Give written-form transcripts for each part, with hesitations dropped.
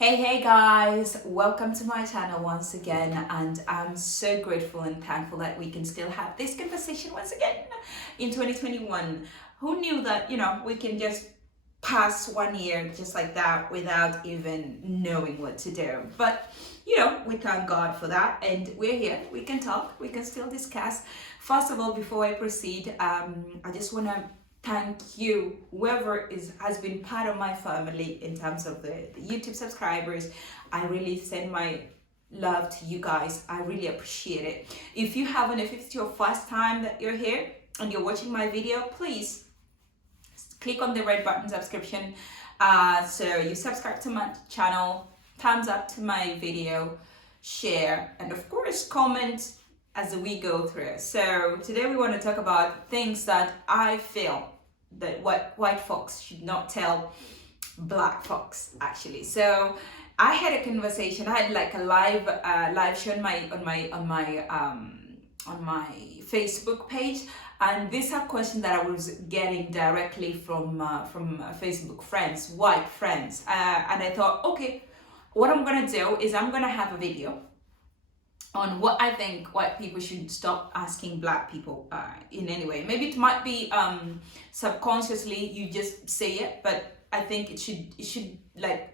Hey guys, welcome to my channel once again, and I'm so grateful and thankful that we can still have this conversation once again in 2021. Who knew that, we can just pass 1 year just like that without even knowing what to do. But we thank God for that, and we're here. We can talk, we can still discuss. First of all, before I proceed, I just want to thank you, whoever has been part of my family in terms of the YouTube subscribers. I really send my love to you guys. I really appreciate it. If you haven't, if it's your first time that you're here and you're watching my video, please click on the red button subscription, so you subscribe to my channel, thumbs up to my video, share, and of course comment as we go through. So today we want to talk about things that I feel that what white folks should not tell black folks, actually. So I had a conversation. I had like a live show on my Facebook page, and these are questions that I was getting directly from Facebook friends, white friends, and I thought, okay, what I'm gonna do is I'm gonna have a video on what I think white people should stop asking black people in any way. Maybe it might be subconsciously you just say it, but I think it should like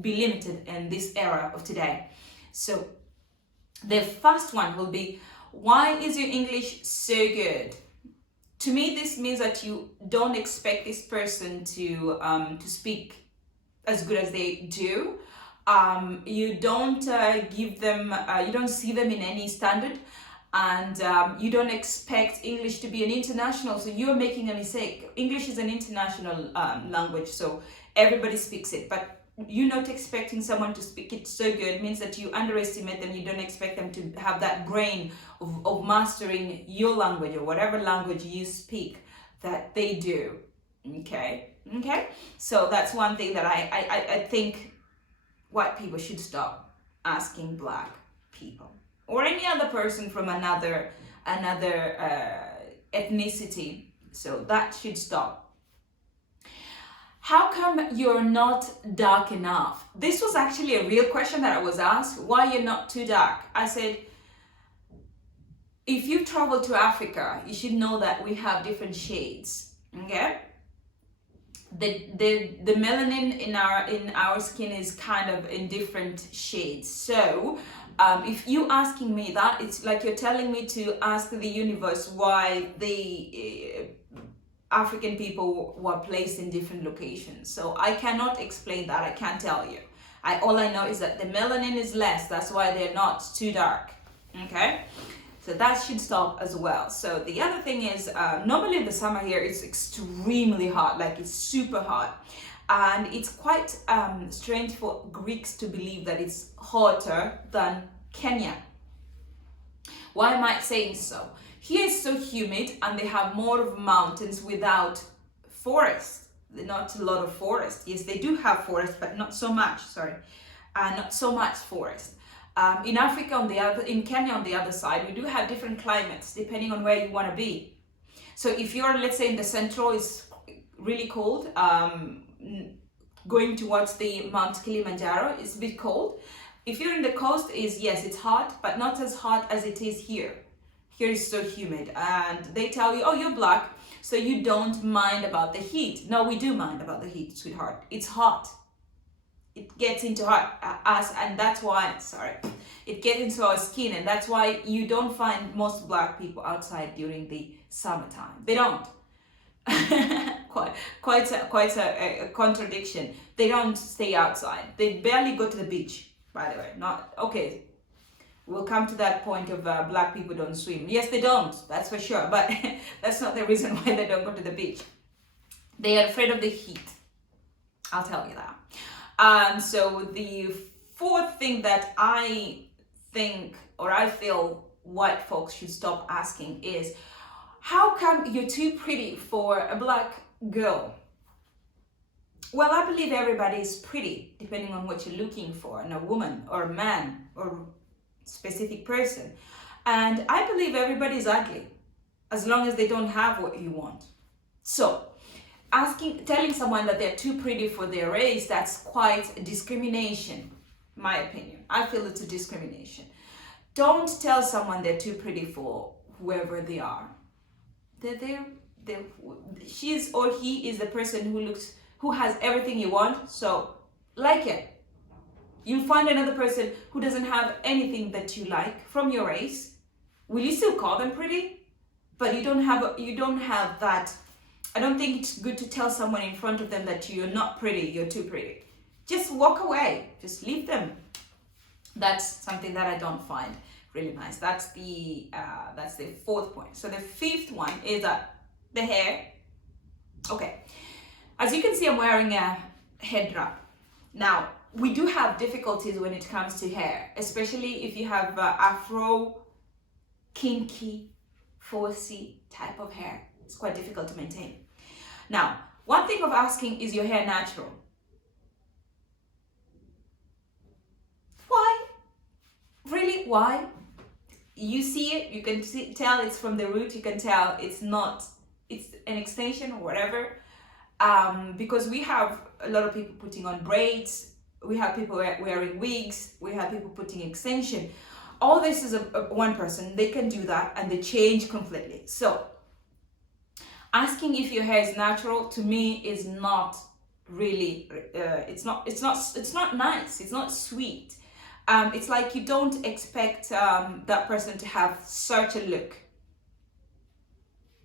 be limited in this era of today. So the first one will be, why is your English so good? To me, this means that you don't expect this person to speak as good as they do. You don't give them, you don't see them in any standard, and you don't expect English to be an international, so you're making a mistake. English is an international language, so everybody speaks it, but you're not expecting someone to speak it so good means that you underestimate them. You don't expect them to have that brain of mastering your language or whatever language you speak that they do. Okay, so that's one thing that I think white people should stop asking black people or any other person from another ethnicity. So that should stop. How come you're not dark enough? This was actually a real question that I was asked. Why you're not too dark? I said, if you travel to Africa, you should know that we have different shades. Okay. The melanin in our skin is kind of in different shades. So if you asking me that, it's like you're telling me to ask the universe why the African people were placed in different locations. So I cannot explain that. I can't tell you. All I know is that the melanin is less. That's why they're not too dark. Okay. So that should stop as well. So the other thing is, normally in the summer here, it's extremely hot, like it's super hot. And it's quite strange for Greeks to believe that it's hotter than Kenya. Why am I saying so? Here it's so humid and they have more of mountains without forest. Not a lot of forest. Yes, they do have forest, but not so much, not so much forest. In Africa, in Kenya on the other side, we do have different climates depending on where you want to be. So if you're, let's say, in the central, it's really cold. Going towards the Mount Kilimanjaro, it's a bit cold. If you're in the coast, yes, it's hot, but not as hot as it is here. Here is so humid, and they tell you, oh, you're black, so you don't mind about the heat. No, we do mind about the heat, sweetheart. It's hot. It gets into us, and that's why, it gets into our skin, and that's why you don't find most black people outside during the summertime. They don't. quite a contradiction. They don't stay outside. They barely go to the beach, by the way. Not okay. We'll come to that point of black people don't swim. Yes, they don't. That's for sure. But that's not the reason why they don't go to the beach. They are afraid of the heat. I'll tell you that. So the fourth thing that I think, or I feel white folks should stop asking is, how come you're too pretty for a black girl? Well, I believe everybody is pretty, depending on what you're looking for in a woman or a man or specific person. And I believe everybody is ugly, as long as they don't have what you want. So telling someone that they're too pretty for their race, that's quite a discrimination, my opinion. I feel it's a discrimination. Don't tell someone they're too pretty for whoever they are. She's or he is the person who has everything you want, so like it. You find another person who doesn't have anything that you like from your race. Will you still call them pretty? But you don't have that. I don't think it's good to tell someone in front of them that you're not pretty, you're too pretty. Just walk away. Just leave them. That's something that I don't find really nice. That's the fourth point. So the fifth one is the hair. Okay. As you can see, I'm wearing a head wrap. Now, we do have difficulties when it comes to hair, especially if you have afro, kinky, 4C type of hair. It's quite difficult to maintain. Now, one thing of asking, is your hair natural? Why? Really, why? You see it, you can tell it's from the root, you can tell it's an extension or whatever. Because we have a lot of people putting on braids, we have people wearing wigs, we have people putting extension. All this is one person, they can do that and they change completely. So asking if your hair is natural, to me, is not really it's not nice, it's not sweet. It's like you don't expect that person to have such a look,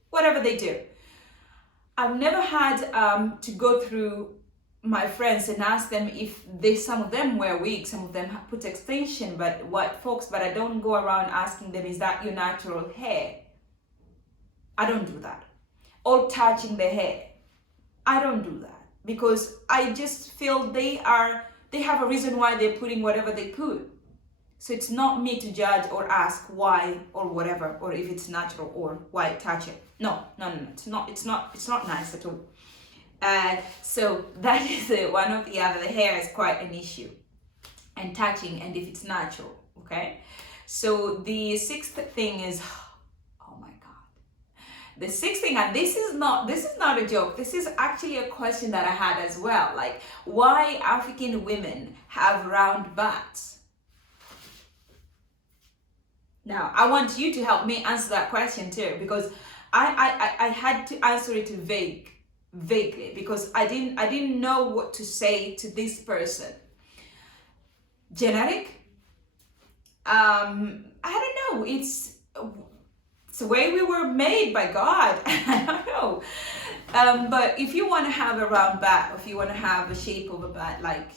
whatever they do. I've never had to go through my friends and ask them if some of them wear wigs, some of them put extension, but white folks, but I don't go around asking them, is that your natural hair? I don't do that. Or touching the hair. I don't do that because I just feel they have a reason why they're putting whatever they put. So it's not me to judge or ask why or whatever, or if it's natural or why touch it. No. It's not nice at all. So that is one of the other. The hair is quite an issue, and touching, and if it's natural. Okay. So the sixth thing is, oh my God, the sixth thing, and this is not a joke. This is actually a question that I had as well. Like, why African women have round butts? Now, I want you to help me answer that question too, because I had to answer it vaguely because I didn't know what to say to this person. Genetic? I don't know. It's the way we were made by God. I don't know. But if you want to have a round butt, if you want to have a shape of a butt, like,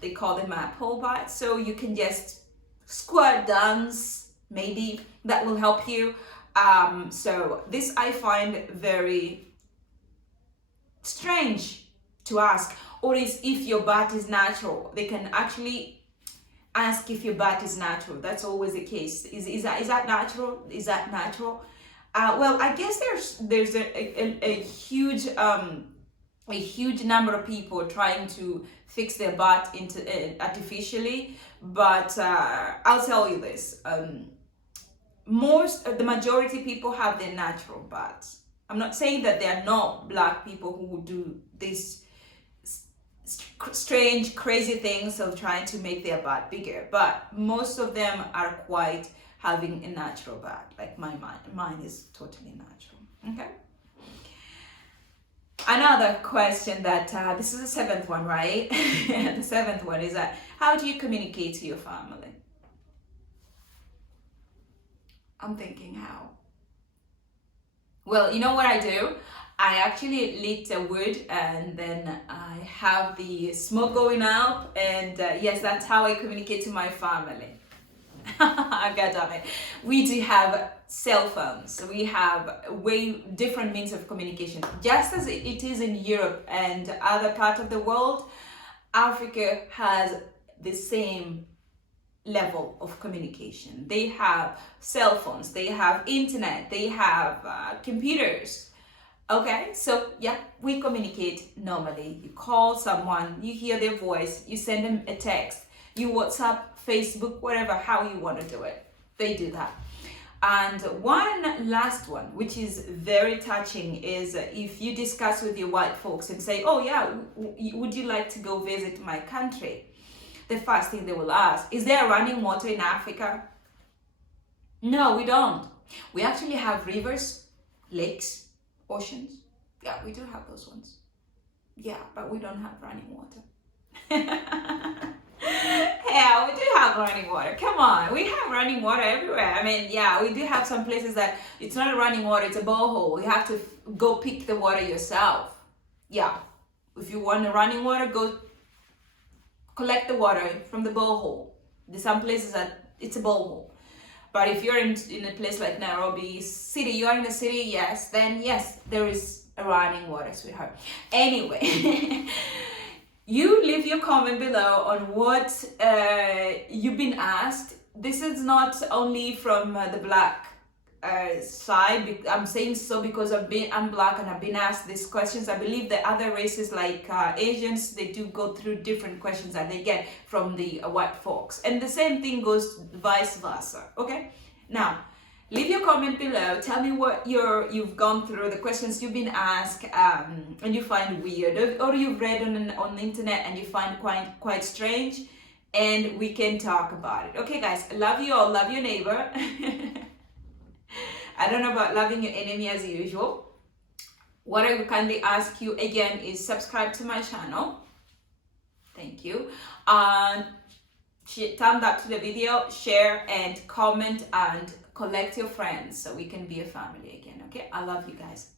they call them apple butt, so you can just squat dance. Maybe that will help you. So this I find very strange to ask. Or is if your butt is natural. They can actually ask if your butt is natural. That's always the case. Is that natural? Is that natural? Well, I guess there's a huge number of people trying to fix their butt artificially. But I'll tell you this. The majority people have their natural butts. I'm not saying that there are not black people who do these strange, crazy things of trying to make their butt bigger, but most of them are quite having a natural butt. Like mine is totally natural. Okay. Another question that this is the seventh one, right? The seventh one is that how do you communicate to your family? I'm thinking how. Well, you know what I do? I actually lit a wood and then I have the smoke going out, and yes, that's how I communicate to my family. God damn it. We do have cell phones. We have way different means of communication. Just as it is in Europe and other parts of the world, Africa has the same level of communication. They have cell phones, they have internet, they have computers. Okay, so yeah, we communicate normally. You call someone, you hear their voice, you send them a text, you WhatsApp, Facebook, whatever, how you want to do it. They do that. And one last one, which is very touching, is if you discuss with your white folks and say, oh yeah, would you like to go visit my country? The first thing they will ask, is there running water in Africa? No, we don't. We actually have rivers, lakes, oceans. Yeah, we do have those ones. Yeah, but we don't have running water. Yeah, we do have running water. Come on, we have running water everywhere. I mean, yeah, we do have some places that it's not a running water, it's a borehole. You have to go pick the water yourself. Yeah, if you want a running water, go collect the water from the borehole. There's some places that it's a borehole. But if you're in a place like Nairobi city, you are in the city, yes, then yes, there is a running water, sweetheart. Anyway, you leave your comment below on what you've been asked. This is not only from the black side. I'm saying so because I'm black and I've been asked these questions. I believe the other races like Asians, they do go through different questions that they get from the white folks, and the same thing goes vice versa. Okay, now leave your comment below. Tell me what you've gone through, the questions you've been asked, and you find weird, or you've read on the internet and you find quite strange, and we can talk about it. Okay guys, love you all, love your neighbor. I don't know about loving your enemy as usual. What I would kindly ask you again is subscribe to my channel. Thank you. Thumbs up to the video, share and comment, and collect your friends so we can be a family again. Okay, I love you guys.